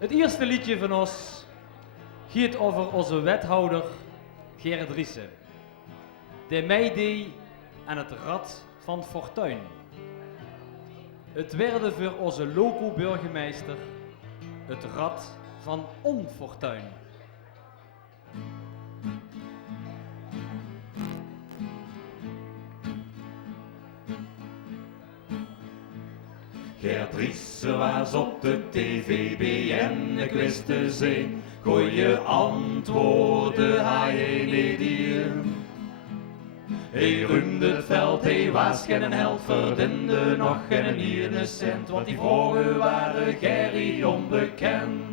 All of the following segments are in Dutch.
Het eerste liedje van ons gaat over onze wethouder Gerrit Driessen. De meedeed aan het Rad van Fortuin. Het werd voor onze loco-burgemeester het Rad van Onfortuin. Gert Driessen was op de TVBN, ik wist te zien, goeie antwoorden hij niet hier. Hij ruimde het veld, hij was geen held, verdiende nog geen ene cent, want die vragen waren Gerry onbekend.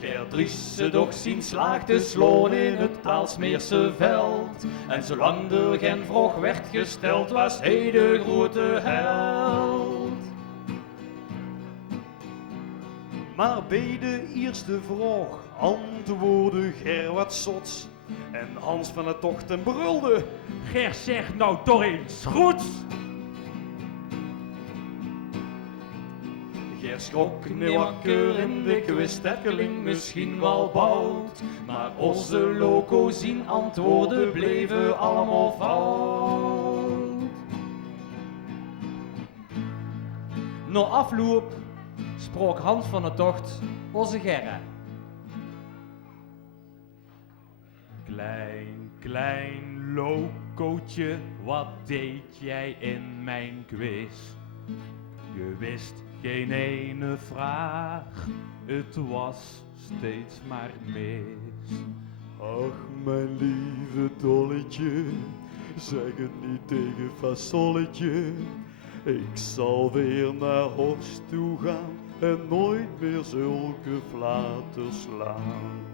Gert Driessen doch zien slaag te slaan in het Aalsmeerse veld. En zolang er geen vraag werd gesteld, was hij de grote held. Maar bij de eerste vraag antwoordde Ger wat zots. En Hans van der Tochten brulde: Ger, zeg nou toch eens goed! Ger schrok niet wakker en ik wist dat klinkt misschien wel bout. Maar onze loco zien antwoorden bleven allemaal fout. Na afloop sprak Hans van der Tocht onze Gerre. Klein locootje, wat deed jij in mijn quiz? Je wist geen ene vraag, het was steeds maar mis. Ach, mijn lieve dolletje, zeg het niet tegen fasolletje. Ik zal weer naar Horst toe gaan en nooit meer zulke flaten slaan.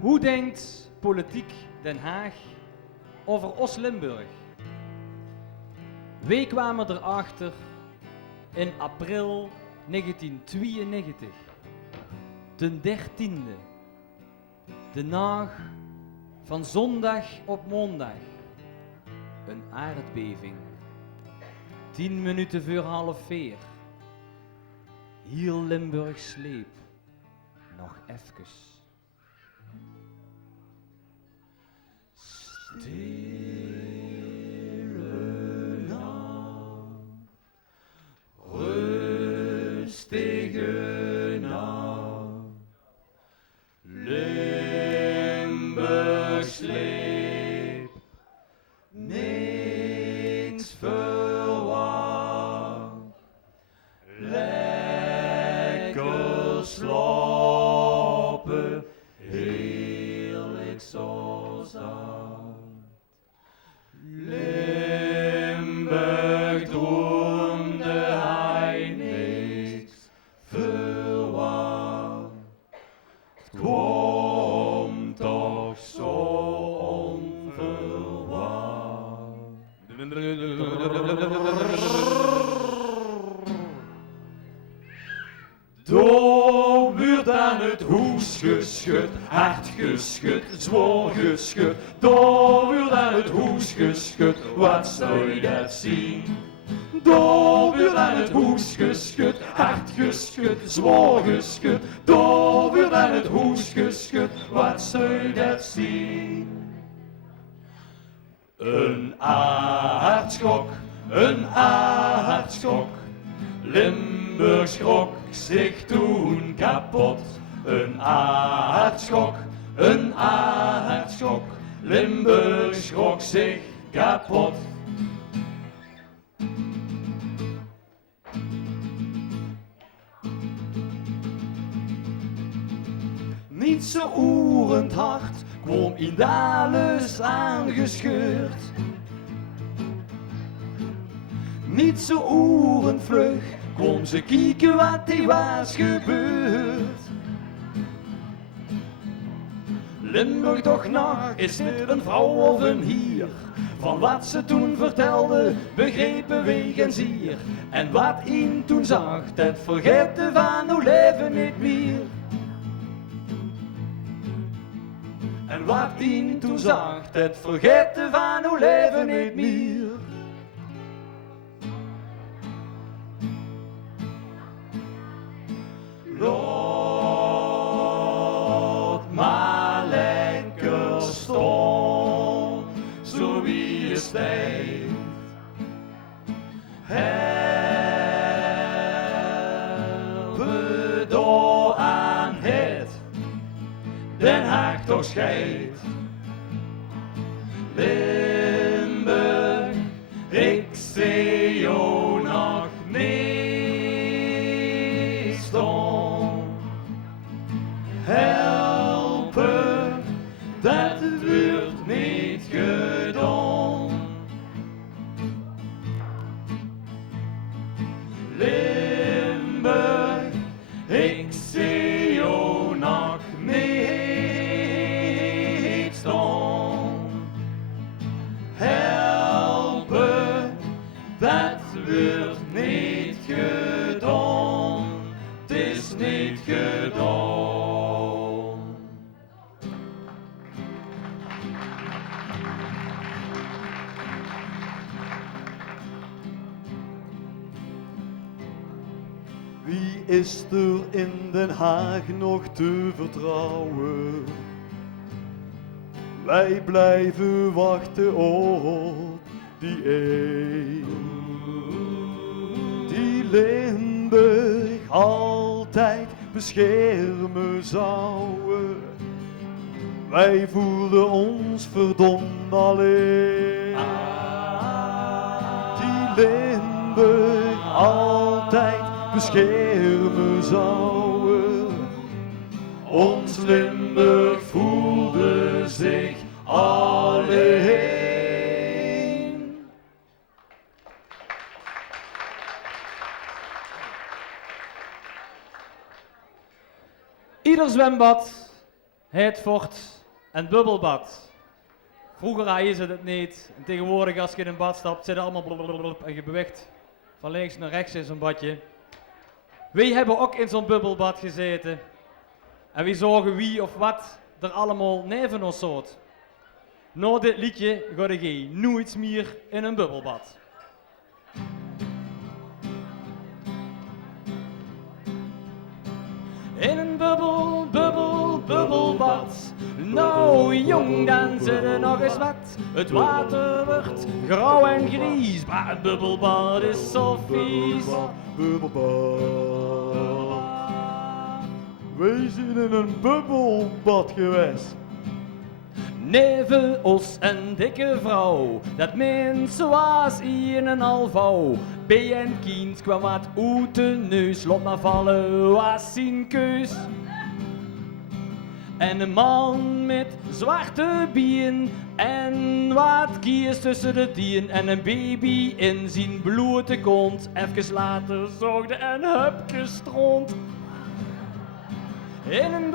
Hoe denkt Politiek Den Haag over Oost-Limburg? Wij kwamen erachter in april 1992, de 13e, de nacht van zondag op maandag, een aardbeving, 10 minuten voor 3:30. Heel Limburg sleep, nog even. Stille nacht, rustige nacht, Limburg sleep, niks verwacht, lekker slapen, heerlijk zo zacht. Limburg droomde hij niks verwacht. Het kwam toch zo onverwacht. Door werd aan het hoes geschud, hard geschud, zwaar geschud. Door werd aan het hoes geschud, wat zou je dat zien? Door werd aan het hoes geschud, hard geschud, zwaar geschud. Door werd aan het hoes geschud, wat zou je dat zien? Een aardschok, een aardschok. Limburg schrok zich toen kapot. Een aardschok, een aardschok. Limburg schrok zich kapot. Niet zo oerend hard kwam in alles aangescheurd. Niet zo oerend vlug kon ze kijken wat er was gebeurd. Limburg toch nog, is dit een vrouw of een hier? Van wat ze toen vertelde, begrepen we geen zier. En wat in toen zag, dat vergeten van uw leven niet meer. En wat die toen zag, het vergeten van uw leven niet meer. Laat maar lekker staan, zo wie je steekt. Hebben door aan het Den Haag toch scheidt. Limburg, ik zie jou nog niet staan. Helpen, dat wordt niet gedaan. Limburg, ik zie jou nog niet staan. Helpen, dat wordt niet gedaan. Het is niet gedaan. Wie is er in Den Haag nog te vertrouwen? Wij blijven wachten op die een. Die Limburg altijd beschermen zouden. Wij voelden ons verdomd alleen. Die Limburg altijd beschermen zouden. Ons Limburg voelde zich alleen. Ieder zwembad heeft fort en bubbelbad. Vroeger is het niet. En tegenwoordig als je in een bad stapt, zit het allemaal blablabla en je beweegt van links naar rechts in zo'n badje. Wij hebben ook in zo'n bubbelbad gezeten. En wie zorgen wie of wat er allemaal neven ons zat. Na dit liedje ga ik nooit meer in een bubbelbad. In een bubbelbad. Nou jong, dan zit er nog eens wat. Het water wordt grauw en gries, maar een bubbelbad is zo vies. Bubbelbad. Wij zijn in een bubbelbad geweest. Neven ons een dikke vrouw, dat mensen was in een halvouw. Bij een kind kwam wat uit de neus, lot maar vallen was zijn keus. En een man met zwarte bien en wat kies tussen de tien en een baby in zijn blote kont. Even later zorgde een hupje stront. In een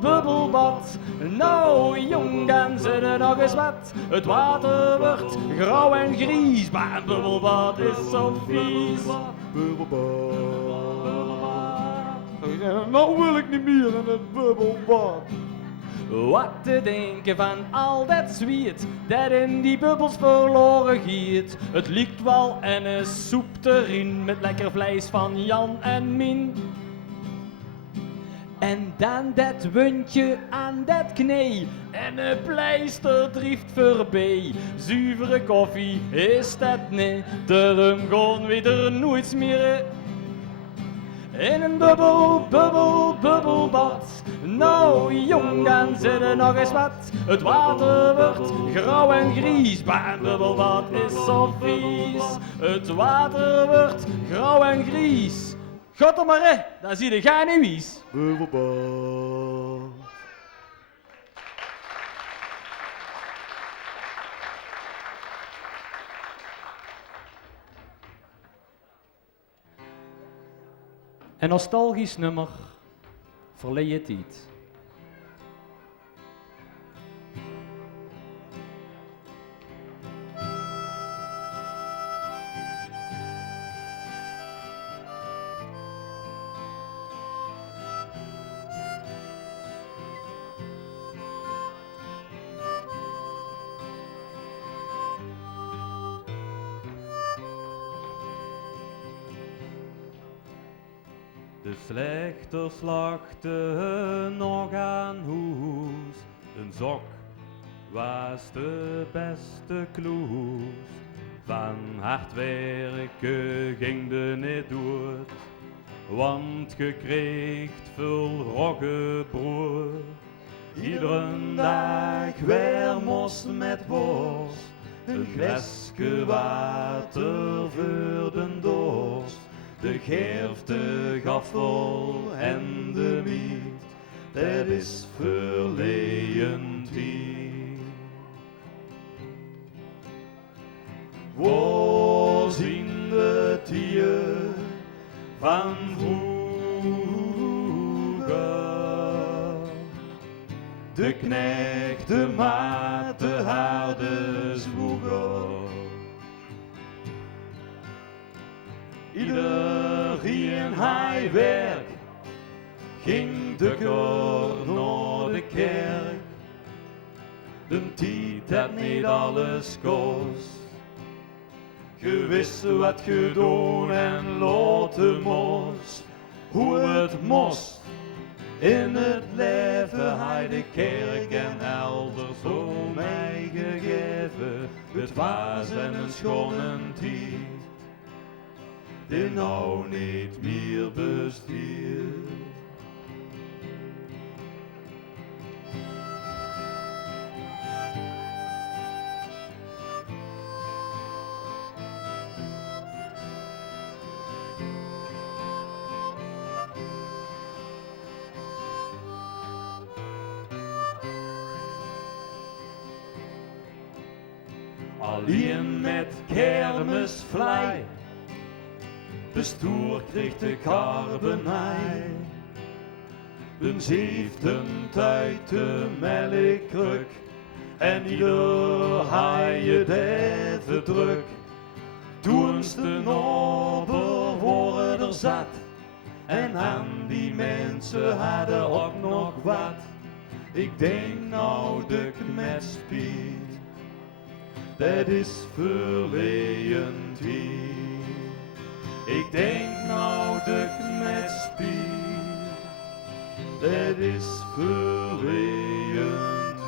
bubbelbad. Nou jong, dan zit er nog eens wat. Het water wordt grauw en gries, maar een bubbelbad is zo vies. Bubbelbad. Nou wil ik niet meer in het bubbelbad. Wat te denken van al dat zwiet dat in die bubbels verloren giet. Het liekt wel en een soep erin met lekker vlees van Jan en Min. En dan dat wundje aan dat knee en een pleister drieft voorbij. Zuivere koffie is dat niet, daarom gaan we er nooit meer in een bubbelbad. Nou jong, dan zit er nog eens wat. Het water wordt grauw en gries, maar een bubbelbad is zo vies. Het water wordt grauw en gries. God er maar hè, daar zie je geen wies. Bubbelbad. Een nostalgisch nummer, verleden tijd. De slechter slachtte nog aan hoes. Een zok was de beste kloes. Van hard werken ging de niet dood, want ge kreegt veel roggebrood. Iedere dag weer most met worst, een glaasje water voor de dorst. De geeft, de gaffel en de miet, dat is verleden tijd. Waar zien de tieren van vroeger? De knecht, de maat, de harde zwoeger. Iedereen hij werk, ging de koor naar de kerk. De tijd dat niet alles kost. Je wist wat je doen en laten moest, hoe het moest. In het leven hij de kerk en elders om mij gegeven. Het was een schone tijd, die nou niet meer bestaat. Alleen met kermisvlei, de stoer kreeg de karbenij. Een 17 uit de melkkruk, en ieder haaie de druk. Toen de nobel worden er zat, en aan die mensen hadden ook nog wat. Ik denk nou de met spiet, dat is verleden tijd. Ik denk nou de met spiet, dat is verleden tijd.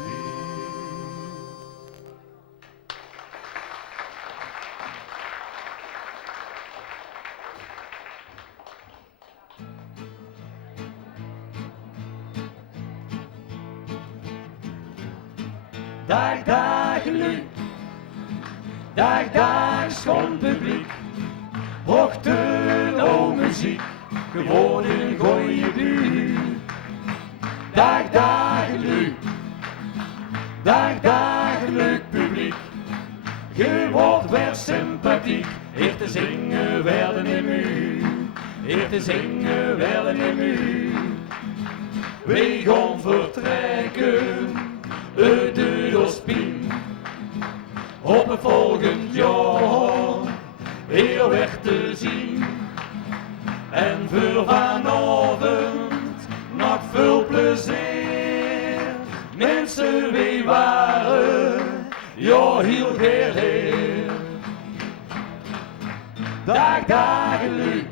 Dag, dag, lu. Dag, dag, schoon publiek. Brochten, o muziek, gewoon een gooie buurt. Dag, dag, lu. Dag, dag, leuk publiek. Je wordt weer sympathiek. Hier te zingen werden in muur. Hier te zingen werden in muur. We gaan vertrekken uit de dospien. Op het volgend jaar hier weg te zien. En voor vanavond nog veel plezier. Mensen, wie waren ja heel gereed. Dag, dag, lu.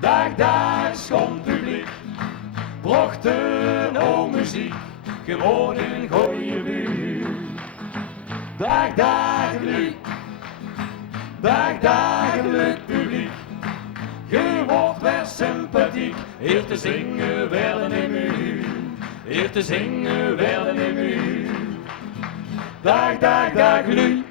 Dag, dag, schoon publiek. Brochten, o muziek, gewoon een gooie buurt. Dag, dag, lu. Dag, dag, leuk publiek. Je wordt weer sympathiek. Hier te zingen werden in muur. Hier te zingen werden in muur. Dag, dag, dag, lu.